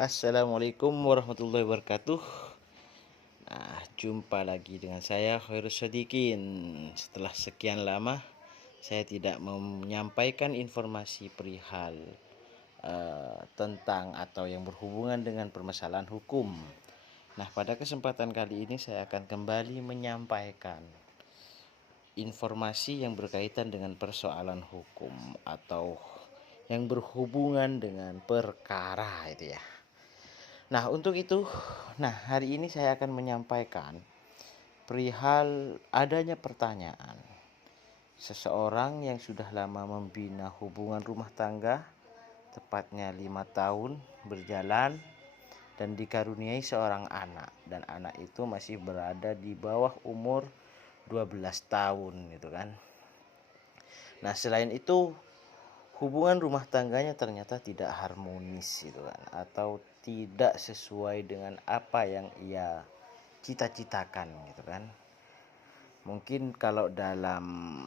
Assalamualaikum warahmatullahi wabarakatuh. Nah, jumpa lagi dengan saya Khairul Sadikin. Setelah sekian lama saya tidak menyampaikan informasi perihal tentang atau yang berhubungan dengan permasalahan hukum. Nah, pada kesempatan kali ini saya akan kembali menyampaikan informasi yang berkaitan dengan persoalan hukum atau yang berhubungan dengan perkara itu ya. Nah, untuk itu, hari ini saya akan menyampaikan perihal adanya pertanyaan. Seseorang yang sudah lama membina hubungan rumah tangga, tepatnya 5 tahun berjalan dan dikaruniai seorang anak, dan anak itu masih berada di bawah umur 12 tahun gitu kan. Nah, selain itu hubungan rumah tangganya ternyata tidak harmonis gitu kan, atau tidak sesuai dengan apa yang ia cita-citakan gitu kan. Mungkin kalau dalam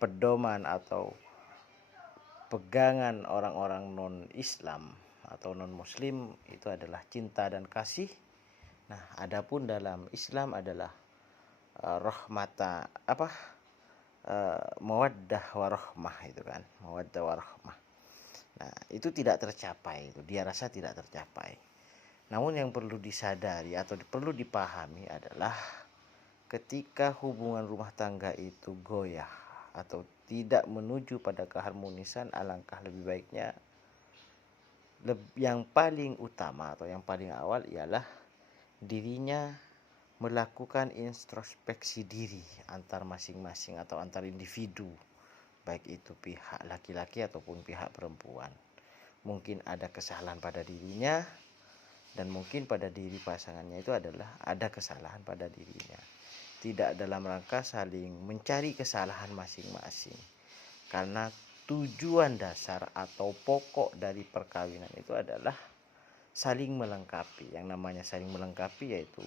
pedoman atau pegangan orang-orang non-Islam atau non-Muslim itu adalah cinta dan kasih. Nah, adapun dalam Islam adalah rahmata mawaddah warahmah itu kan, mawaddah warahmah. Nah, itu tidak tercapai, itu dia rasa tidak tercapai. Namun yang perlu disadari atau perlu dipahami adalah ketika hubungan rumah tangga itu goyah atau tidak menuju pada keharmonisan, alangkah lebih baiknya yang paling utama atau yang paling awal ialah dirinya melakukan introspeksi diri antar masing-masing atau antar individu, baik itu pihak laki-laki ataupun pihak perempuan. Mungkin ada kesalahan pada dirinya, dan mungkin pada diri pasangannya itu adalah ada kesalahan pada dirinya. Tidak dalam rangka saling mencari kesalahan masing-masing, karena tujuan dasar atau pokok dari perkawinan itu adalah saling melengkapi. Yang namanya saling melengkapi yaitu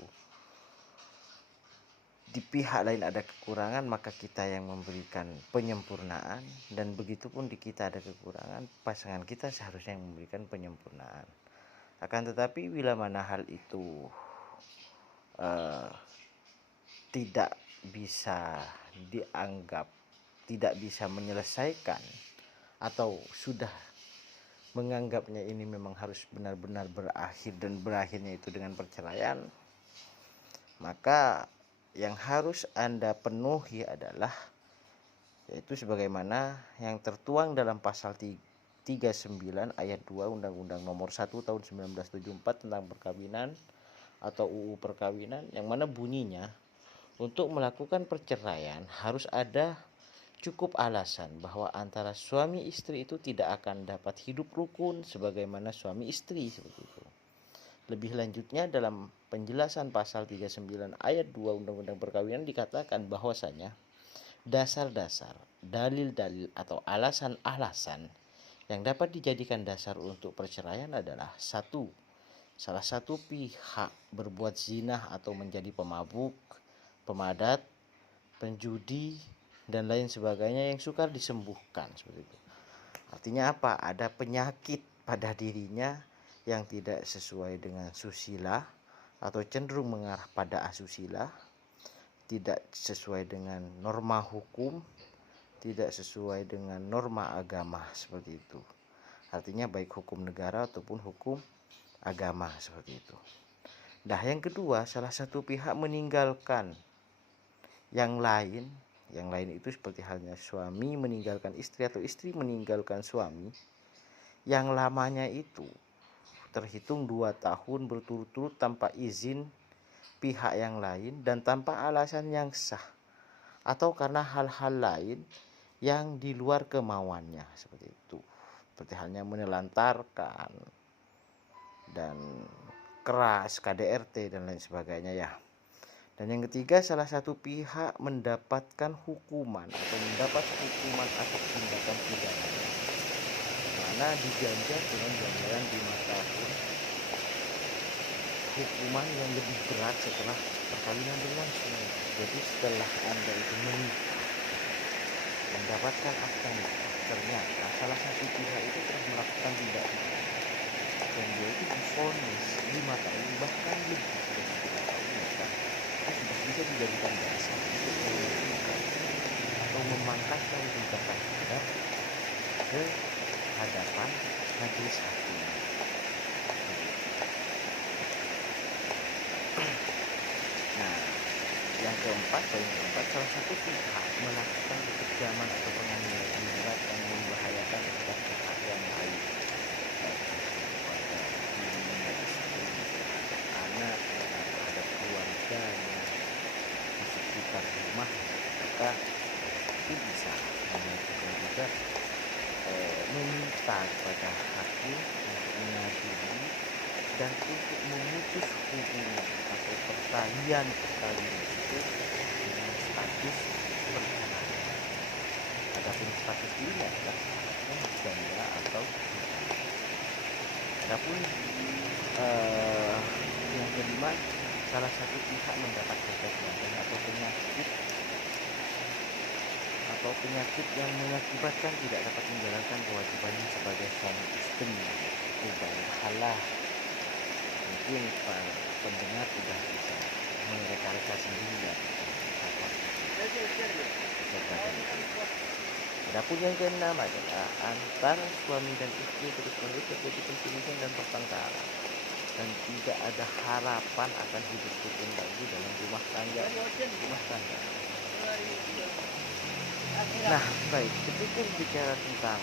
di pihak lain ada kekurangan, maka kita yang memberikan penyempurnaan, dan begitupun di kita ada kekurangan, pasangan kita seharusnya yang memberikan penyempurnaan. Akan tetapi bila mana hal itu tidak bisa dianggap tidak bisa menyelesaikan, atau sudah menganggapnya ini memang harus benar-benar berakhir dan berakhirnya itu dengan perceraian, maka yang harus Anda penuhi adalah yaitu sebagaimana yang tertuang dalam pasal 39 ayat 2 Undang-Undang Nomor 1 Tahun 1974 tentang perkawinan atau UU Perkawinan, yang mana bunyinya untuk melakukan perceraian harus ada cukup alasan bahwa antara suami istri itu tidak akan dapat hidup rukun sebagaimana suami istri, seperti itu. Lebih lanjutnya dalam penjelasan pasal 39 ayat 2 Undang-Undang Perkawinan dikatakan bahwasanya dasar-dasar, dalil-dalil atau alasan-alasan yang dapat dijadikan dasar untuk perceraian adalah: 1. Salah satu pihak berbuat zina atau menjadi pemabuk, pemadat, penjudi, dan lain sebagainya yang sukar disembuhkan, seperti itu. Artinya apa? Ada penyakit pada dirinya yang tidak sesuai dengan susila atau cenderung mengarah pada asusila, tidak sesuai dengan norma hukum, tidak sesuai dengan norma agama, seperti itu. Artinya baik hukum negara ataupun hukum agama, seperti itu. Nah, yang kedua, salah satu pihak meninggalkan yang lain itu seperti halnya suami meninggalkan istri atau istri meninggalkan suami, yang lamanya itu terhitung 2 tahun berturut-turut tanpa izin pihak yang lain dan tanpa alasan yang sah, atau karena hal-hal lain yang di luar kemauannya, seperti itu. Seperti halnya menelantarkan dan keras, KDRT dan lain sebagainya ya. Dan yang ketiga, salah satu pihak mendapatkan hukuman atau mendapat hukuman atas tindakan pidana, mana diganjar dengan ganjaran 5 tahun hukuman yang lebih berat setelah perkawinan berlangsung. Jadi setelah Anda itu menikah, mendapatkan akta nikah, ternyata salah satu pihak itu telah melakukan tindak pidana, itu divonis 5 tahun bahkan lebih dari 10 tahun, maka itu sudah bisa dijadikan dasar untuk mengajukan atau memangkaskan gugatan Anda ke hadapan majelis hakim. Nah, yang keempat, poin keempat, salah satu pihak melakukan kekejaman atau penganiayaan berat yang membahayakan terhadap pihak yang lain, kepada dirinya, istri, anak, terhadap keluarganya di sekitar rumah, maka itu bisa mengajukan juga meminta kepada hakim untuk mengadili dan untuk memutus hubungan atau pertalian itu dengan status perceraian. Adapun status ini adalah statusnya janda atau bukan. Adapun yang kelima, salah satu pihak mendapat kegagalan atau penyakit yang mengakibatkan tidak dapat menjalankan kewajibannya sebagai suami istri. Itu banyak halah. Mungkin para pendengar sudah bisa mereka-reka sendiri ya apa adapun yang keenam adalah antara suami dan istri terus-menerus terjadi perselisihan dan pertengkaran dan tidak ada harapan akan hidup rukun lagi dalam rumah tangga. Nah, baik, ketika bicara tentang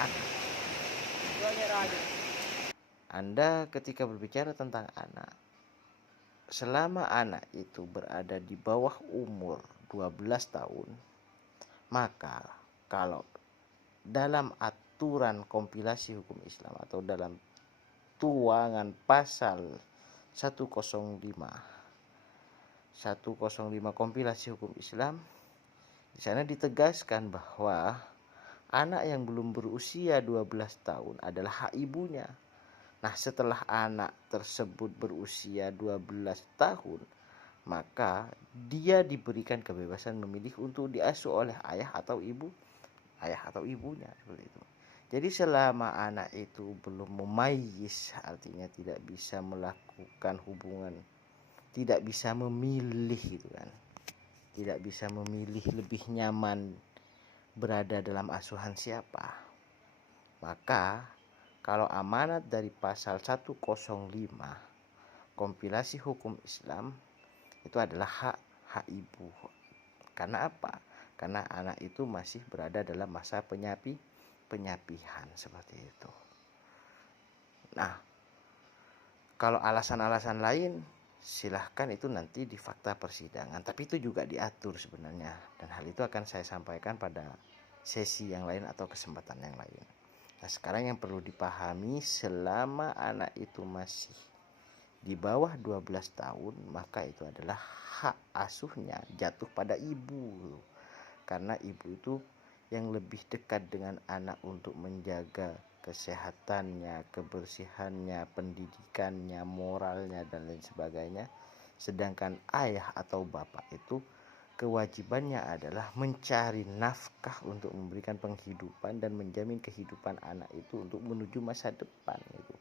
anak, Anda ketika berbicara tentang anak, selama anak itu berada di bawah umur 12 tahun, maka kalau dalam aturan kompilasi hukum Islam atau dalam tuangan pasal 105 kompilasi hukum Islam, di sana ditegaskan bahwa anak yang belum berusia 12 tahun adalah hak ibunya. Nah, setelah anak tersebut berusia 12 tahun, maka dia diberikan kebebasan memilih untuk diasuh oleh ayah atau ibunya, seperti itu. Jadi selama anak itu belum memayis, artinya tidak bisa melakukan hubungan, tidak bisa memilih gitu kan. Tidak bisa memilih lebih nyaman berada dalam asuhan siapa. Maka kalau amanat dari pasal 105 kompilasi hukum Islam itu adalah hak ibu. Karena apa? Karena anak itu masih berada dalam masa penyapihan seperti itu. Nah, kalau alasan-alasan lain silahkan itu nanti di fakta persidangan, tapi itu juga diatur sebenarnya, dan hal itu akan saya sampaikan pada sesi yang lain atau kesempatan yang lain. Nah, sekarang yang perlu dipahami, selama anak itu masih di bawah 12 tahun, maka itu adalah hak asuhnya jatuh pada ibu. Karena ibu itu yang lebih dekat dengan anak untuk menjaga kesehatannya, kebersihannya, pendidikannya, moralnya, dan lain sebagainya. Sedangkan ayah atau bapak itu kewajibannya adalah mencari nafkah untuk memberikan penghidupan dan menjamin kehidupan anak itu untuk menuju masa depan itu.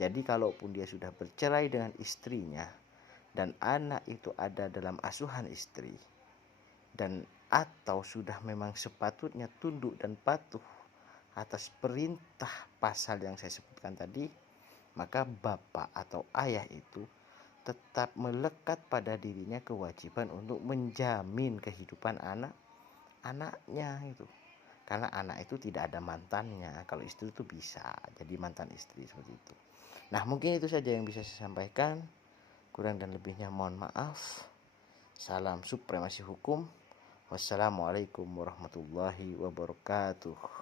Jadi kalaupun dia sudah bercerai dengan istrinya dan anak itu ada dalam asuhan istri, dan atau sudah memang sepatutnya tunduk dan patuh atas perintah pasal yang saya sebutkan tadi, maka bapak atau ayah itu tetap melekat pada dirinya kewajiban untuk menjamin kehidupan anaknya itu. Karena anak itu tidak ada mantannya. Kalau istri itu bisa jadi mantan istri seperti itu. Nah, mungkin itu saja yang bisa saya sampaikan. Kurang dan lebihnya mohon maaf. Salam supremasi hukum. Wassalamualaikum warahmatullahi wabarakatuh.